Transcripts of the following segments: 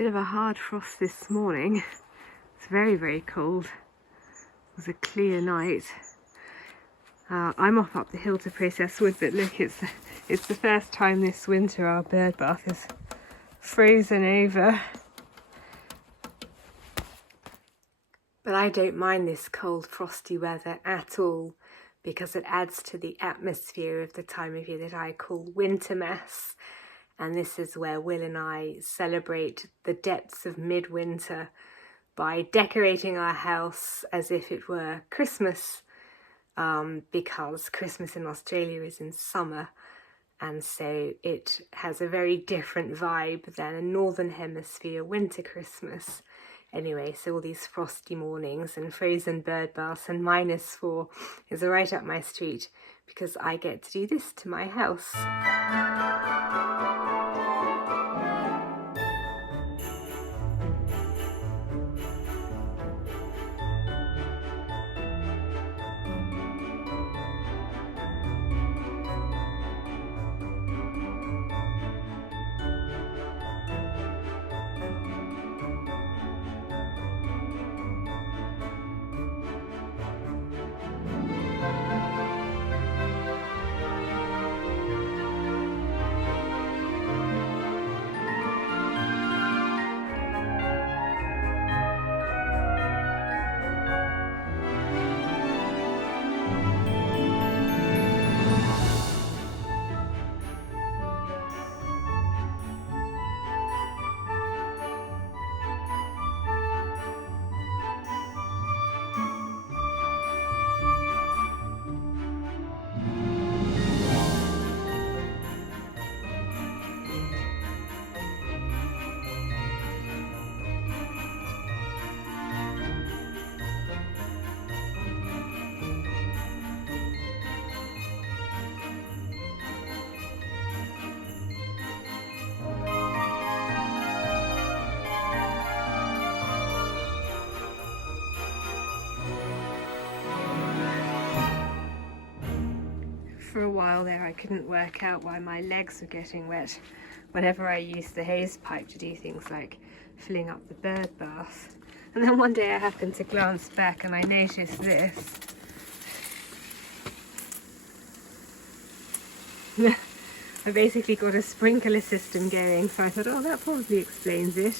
Bit of a hard frost this morning. It's very, very cold. It was a clear night. I'm off up the hill to process wood, but look, it's the first time this winter our bird bath is frozen over. But I don't mind this cold, frosty weather at all, because it adds to the atmosphere of the time of year that I call Wintermas. And this is where Will and I celebrate the depths of midwinter by decorating our house as if it were Christmas, because Christmas in Australia is in summer, and so it has a very different vibe than a Northern Hemisphere winter Christmas. Anyway, so all these frosty mornings and frozen bird baths and -4 is right up my street, because I get to do this to my house. For a while there I couldn't work out why my legs were getting wet whenever I used the hosepipe to do things like filling up the bird bath. And then one day I happened to glance back and I noticed this. I basically got a sprinkler system going, so I thought, oh, that probably explains it.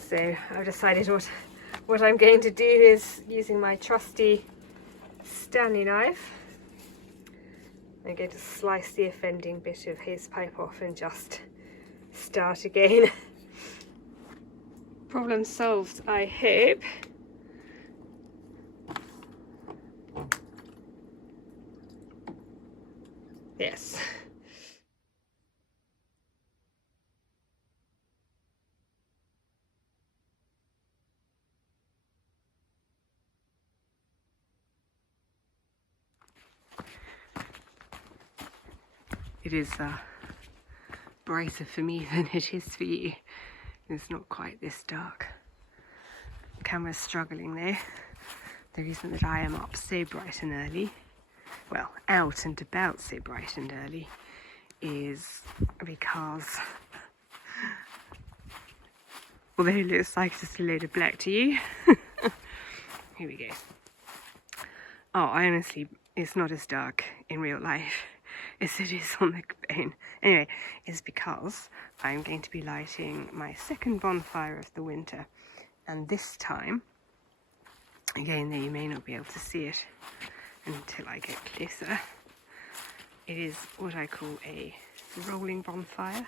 So I've decided what I'm going to do is, using my trusty Stanley knife, I'm going to slice the offending bit of hosepipe off and just start again. Problem solved, I hope. Yes. It is brighter for me than it is for you. It's not quite this dark. The camera's struggling there. The reason that I am up so bright and early, well, out and about so bright and early, is because, although it looks like just a load of black to you, here we go. Oh, honestly, it's not as dark in real life as it is on the phone. Anyway, it's because I'm going to be lighting my second bonfire of the winter, and this time, again, though you may not be able to see it until I get closer, it is what I call a rolling bonfire.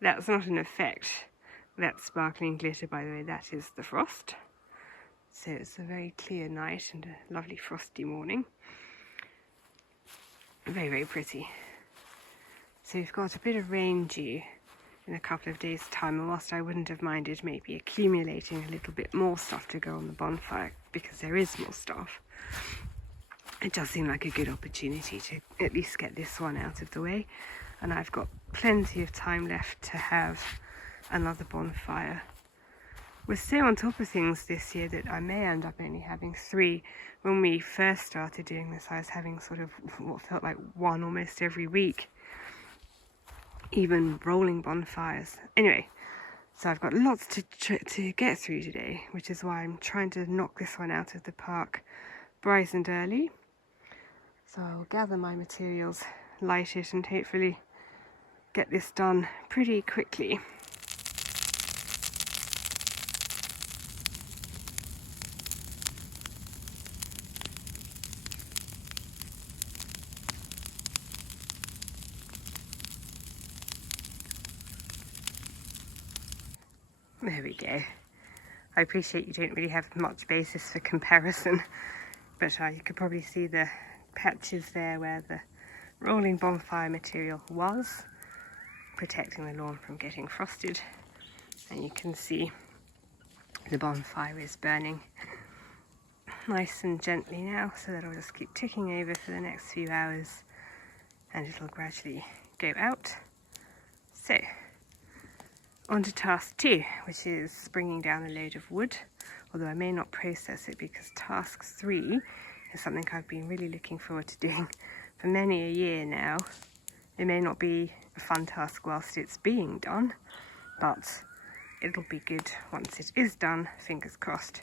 That's not an effect. That sparkling glitter, by the way, that is the frost. So it's a very clear night and a lovely frosty morning. Very, very pretty. So we've got a bit of rain due in a couple of days' time, and whilst I wouldn't have minded maybe accumulating a little bit more stuff to go on the bonfire, because there is more stuff, it does seem like a good opportunity to at least get this one out of the way. And I've got plenty of time left to have another bonfire We're so on top of things this year that I may end up only having 3. When we first started doing this, I was having sort of what felt like 1 almost every week, even rolling bonfires. Anyway, so I've got lots to get through today, which is why I'm trying to knock this one out of the park bright and early. So I'll gather my materials, light it, and hopefully get this done pretty quickly. There we go. I appreciate you don't really have much basis for comparison, but you could probably see the patches there where the rolling bonfire material was, protecting the lawn from getting frosted. And you can see the bonfire is burning nice and gently now, so that it'll just keep ticking over for the next few hours and it'll gradually go out. So, on to task 2, which is bringing down a load of wood, although I may not process it because task 3 is something I've been really looking forward to doing for many a year now. It may not be a fun task whilst it's being done, but it'll be good once it is done, fingers crossed.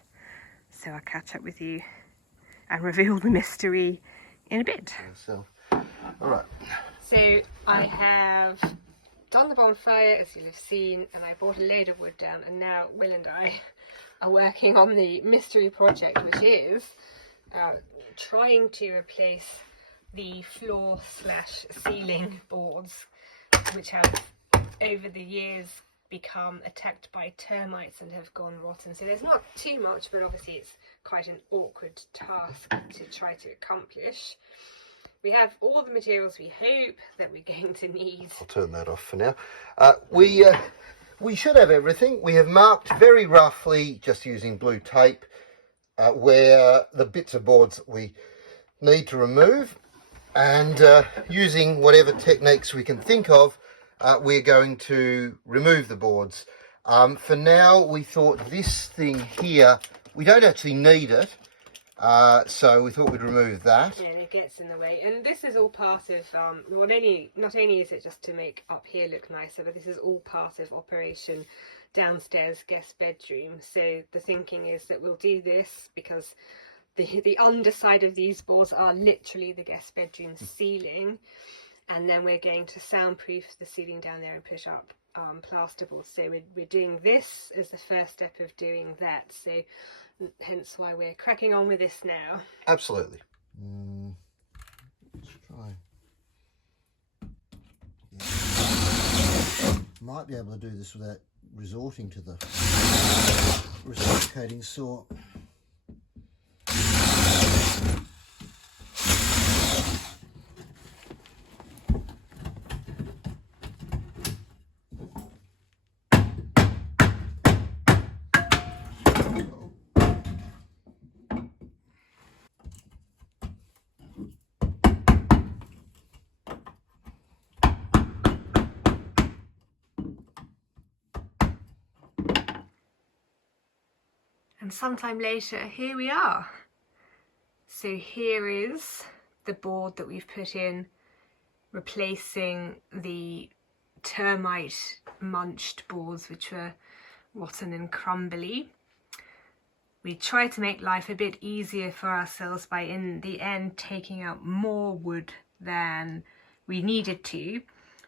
So I'll catch up with you and reveal the mystery in a bit. So, alright. So I have done the bonfire, as you'll have seen, and I brought a load of wood down, and now Will and I are working on the mystery project, which is trying to replace the floor/ceiling boards, which have over the years become attacked by termites and have gone rotten. So there's not too much, but obviously it's quite an awkward task to try to accomplish. We have all the materials we hope that we're going to need. I'll turn that off for now. We should have everything. We have marked very roughly, just using blue tape, where the bits of boards we need to remove, and using whatever techniques we can think of, we're going to remove the boards. For now, we thought this thing here, we don't actually need it, so we thought we'd remove that. Yeah, and it gets in the way. And this is all part of, not only is it just to make up here look nicer, but this is all part of Operation Downstairs Guest Bedroom. So the thinking is that we'll do this because the underside of these boards are literally the guest bedroom ceiling, and then we're going to soundproof the ceiling down there and put up plasterboard. So we're doing this as the first step of doing that, so hence why we're cracking on with this now. Absolutely. Let's try. Yeah. Might be able to do this without resorting to the reciprocating saw. And sometime later, here we are. So here is the board that we've put in, replacing the termite munched boards, which were rotten and crumbly. We tried to make life a bit easier for ourselves by, in the end, taking out more wood than we needed to,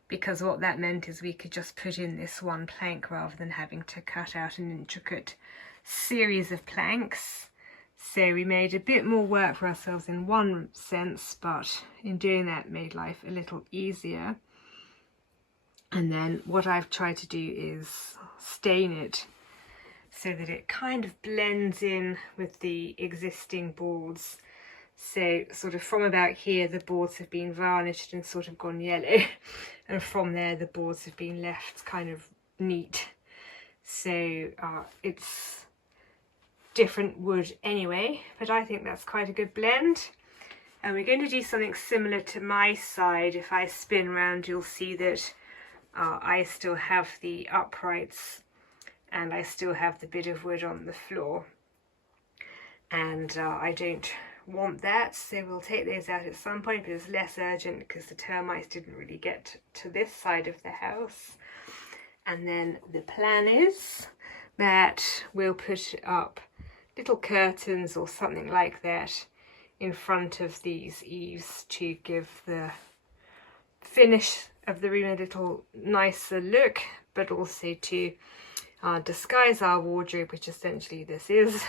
because what that meant is we could just put in this one plank rather than having to cut out an intricate series of planks. So we made a bit more work for ourselves in one sense, but in doing that made life a little easier. And then what I've tried to do is stain it so that it kind of blends in with the existing boards. So sort of from about here the boards have been varnished and sort of gone yellow, and from there the boards have been left kind of neat. So it's different wood anyway, but I think that's quite a good blend. And we're going to do something similar to my side. If I spin around, you'll see that I still have the uprights and I still have the bit of wood on the floor, and I don't want that, so we'll take those out at some point, but it's less urgent because the termites didn't really get to this side of the house. And then the plan is that we'll put up little curtains or something like that in front of these eaves to give the finish of the room a little nicer look, but also to disguise our wardrobe, which essentially this is.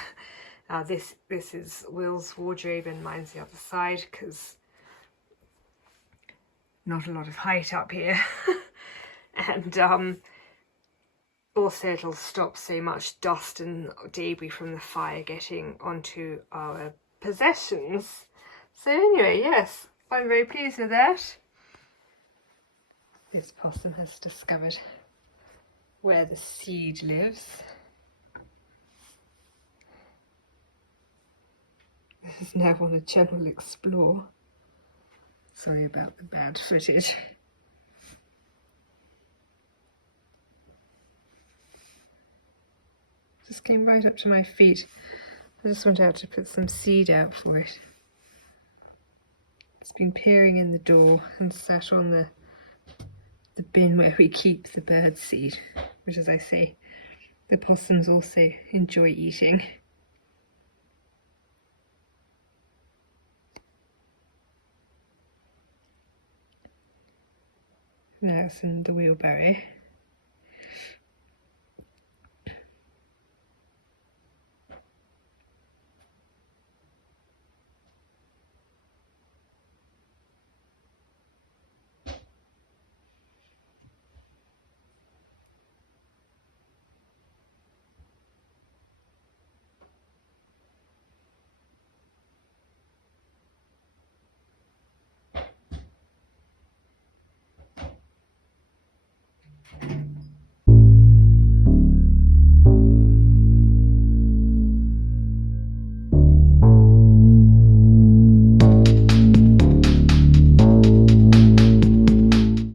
This is Will's wardrobe and mine's the other side, because not a lot of height up here. And also it'll stop so much dust and debris from the fire getting onto our possessions. So anyway, yes, I'm very pleased with that. This possum has discovered where the seed lives. This is now on a general explore. Sorry about the bad footage. Just came right up to my feet. I just went out to put some seed out for it. It's been peering in the door and sat on the bin where we keep the bird seed, which, as I say, the possums also enjoy eating. Now it's in the wheelbarrow.